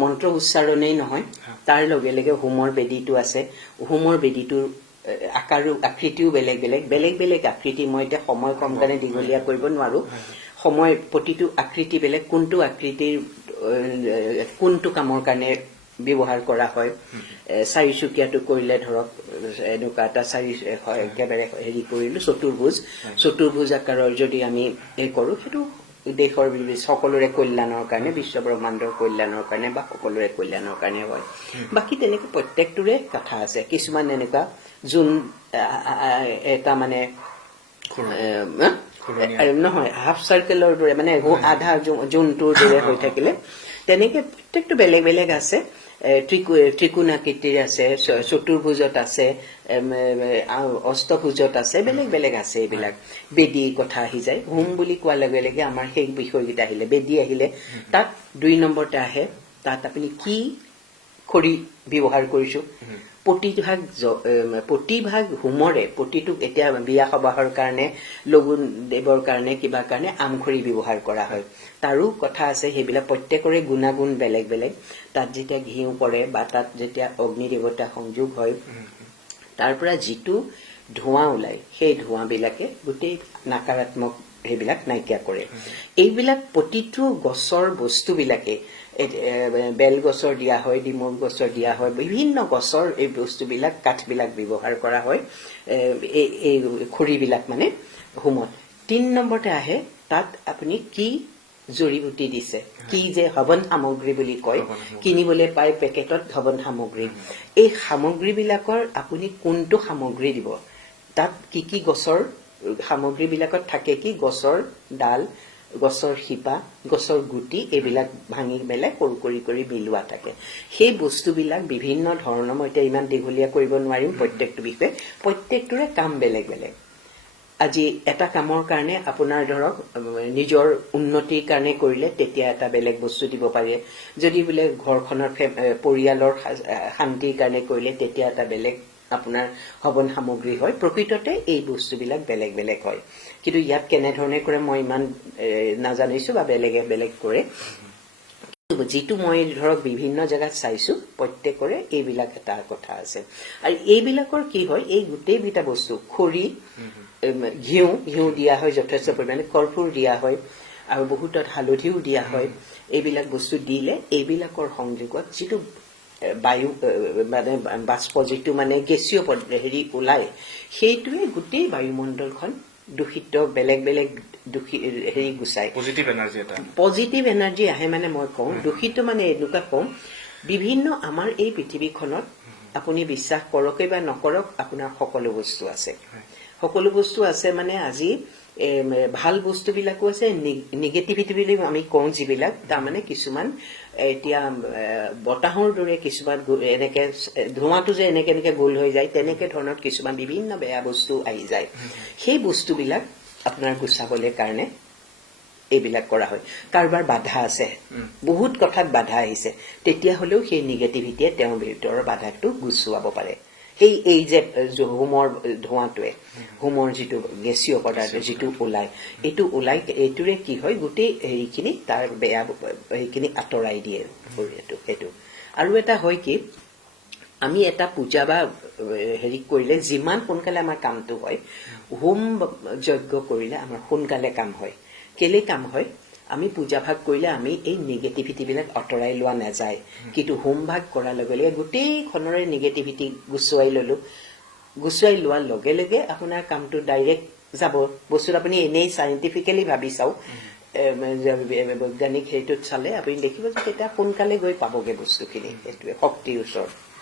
মন্ত্ৰ উচ্চাৰণেই নহয় তাৰ লগে লগে হোমৰ বেদীটো আছে হোমৰ বেদীটোৰ আকাৰো আকৃতিও বেলেগ বেলেগ বেলেগ বেলেগ আকৃতি মই এতিয়া সময় কম কাৰণে দীঘলীয়া কৰিব নোৱাৰো সময় প্ৰতিটো আকৃতি বেলেগ কোনটো আকৃতিৰ কোনটো কামৰ কাৰণে ব্যৱহাৰ কৰা হয় চাৰিচুকীয়াটো কৰিলে ধৰক এনেকুৱা এটা চাৰি একেবাৰে হেৰি কৰিলো চতুৰ্ভুজ আকাৰৰ যদি আমি এই কৰো সেইটো দেশৰ সকলোৰে কল্যাণৰ কাৰণে বিশ্ব ব্ৰহ্মাণ্ডৰ কল্যাণৰ কাৰণে বা সকলোৰে কল্যাণৰ কাৰণে হয় বাকি তেনেকৈ প্ৰত্যেকটোৰে কথা আছে কিছুমান এনেকুৱা যোন এটা মানে নহয় হাফ চাৰ্কেলৰ দৰে মানে আধা জোনটোৰ দৰে হৈ থাকিলে তেনেকে প্ৰত্যেকটো বেলেগ বেলেগ আছে ত্ৰিকোণাকৃতিৰ আছে চতুৰ্ভুজত আছে অষ্টভুজত আছে বেলেগ বেলেগ আছে এইবিলাক বেদীৰ কথা আহি যায় হোম বুলি কোৱাৰ লগে লগে আমাৰ সেই বিষয়কেইটা আহিলে বেদী আহিলে তাত 2 নম্বৰতে আহে তাত আপুনি কি খৰি ব্যৱহাৰ কৰিছো প্ৰতিভাগ হোমৰে প্ৰতিটো এতিয়া বিয়া সবাহৰ কাৰণে লগুণ দেৱৰ কাৰণে কিবা কাৰণে আমখৰি ব্যৱহাৰ কৰা হয় তাৰো কথা আছে সেইবিলাক প্ৰত্যেকৰে গুণাগুণ বেলেগ বেলেগ তাত যেতিয়া ঘিউ পৰে বা তাত যেতিয়া অগ্নি দেৱতা সংযোগ হয় তাৰ পৰা যিটো ধোঁৱা ওলাই সেই ধোঁৱাবিলাকে গোটেই নকাৰাত্মক সেইবিলাক নাইকিয়া কৰে এইবিলাক প্ৰতিটো গছৰ বস্তুবিলাকে বেল গছৰ দিয়া হয় ডিমুৰ গছৰ দিয়া হয় বিভিন্ন গছৰ এই বস্তুবিলাক কাঠবিলাক ব্যৱহাৰ কৰা হয় এই খৰিবিলাক মানে হোমত 3 নম্বৰতে আহে তাত আপুনি কি জড়িবুটি দিছে কি যে হৱন সামগ্ৰী বুলি কয় কিনিবলৈ পায় পেকেটত হৱন সামগ্ৰী এই সামগ্ৰীবিলাকৰ আপুনি কোনটো সামগ্ৰী দিব তাত কি গছৰ সামগ্ৰীবিলাকত থাকে কি গছৰ ডাল গছৰ শিপা গছৰ গুটি এইবিলাক ভাঙি বেলে সৰু কৰি মিলোৱা থাকে সেই বস্তুবিলাক বিভিন্ন ধৰণৰ মই এতিয়া ইমান দীঘলীয়া কৰিব নোৱাৰিম প্ৰত্যেকটো বিষয়ে প্ৰত্যেকটোৰে কাম বেলেগ বেলেগ আজি এটা কামৰ কাৰণে আপোনাৰ ধৰক নিজৰ উন্নতিৰ কাৰণে কৰিলে তেতিয়া এটা বেলেগ বস্তু দিব পাৰে যদি বোলে ঘৰখনৰ পৰিয়ালৰ শান্তিৰ কাৰণে কৰিলে তেতিয়া এটা বেলেগ আপোনাৰ হৱন সামগ্ৰী হয় প্ৰকৃততে এই বস্তুবিলাক বেলেগ বেলেগ হয় কিন্তু ইয়াত কেনে ধৰণে কৰে মই ইমান নাজানিছো বা বেলেগ কৰে যেটো মই ধৰক বিভিন্ন জায়গাত চাইছো প্ৰত্যেকৰে এইবিলাক এটা কথা আছে আৰু এইবিলাকৰ কি হয় এই গোটেই বিটা বস্তু খৰি ঘিউ দিয়া হয় যথেষ্ট পৰিমাণে কৰ্পূৰ দিয়া হয় আৰু বহুতত হালধিও দিয়া হয় এইবিলাক বস্তু দিলে এইবিলাকৰ সংযোগত যেটো বায়ু মানে বাষ্প যেটো মানে গেছীয় হেৰি ওলাই সেইটোৱে গোটেই বায়ুমণ্ডলখন দূষিত বেলেগ বেলেগ হেৰি গুছাই পজিটিভ এনাৰ্জি আহে মানে মই কওঁ দূষিত মানে এনেকুৱা কওঁ বিভিন্ন আমাৰ এই পৃথিৱীখনত আপুনি বিশ্বাস কৰকে বা নকৰক আপোনাৰ সকলো বস্তু আছে মানে আজি ভাল বস্তুবিলাকো আছে নিগেটিভিটি বুলি আমি কওঁ যিবিলাক তাৰ মানে কিছুমান এতিয়া বতাহৰ দৰে কিছুমান এনেকে ধোঁৱাটো যে এনেকে গোল হৈ যায় তেনেকে ধৰণৰ কিছুমান বিভিন্ন বেয়া বস্তু আহি যায় সেই বস্তুবিলাক আপোনাৰ গুছাবলৈ কাৰণে এইবিলাক কৰা হয় কাৰবাৰ বাধা আছে বহুত কথাত বাধা আহিছে তেতিয়া হলেও সেই নিগেটিভিটিয়ে তেওঁৰ ভিতৰৰ বাধাটো গুছুৱাব পাৰে এই যে হোমৰ ধোঁৱাটোৱে হোমৰ যিটো গেছীয় পদাৰ্থ যিটো এইটোৰে কি হয় গোটেই হেৰিখিনি তাৰ বেয়া হেৰিখিনি আঁতৰাই দিয়ে সেইটো আৰু এটা হয় কি আমি এটা পূজা বা হেৰি কৰিলে যিমান সোনকালে আমাৰ কামটো হয় হোম যজ্ঞ কৰিলে আমাৰ সোনকালে কাম হয় কেলে কাম হয় আমি পূজা ভাগ কৰিলে আমি এই নিগেটিভিটি বিলাক আঁতৰাই লোৱা নাযায় কিন্তু হোম ভাগ কৰাৰ লগে লগে গোটেই খনৰে নিগেটিভিটি গুছুৱাই লোৱাৰ লগে লগে আপোনাৰ কামটো ডাইৰেক্ট যাব বস্তুটো আপুনি এনেই সাইন্টিফিক্যালি ভাবি চাও বৈজ্ঞানিক হেৰিটোত চালে আপুনি দেখিব যে এটা সোনকালে গৈ পাবগে বস্তুখিনি এইটোৱে শক্তিৰ ওচৰত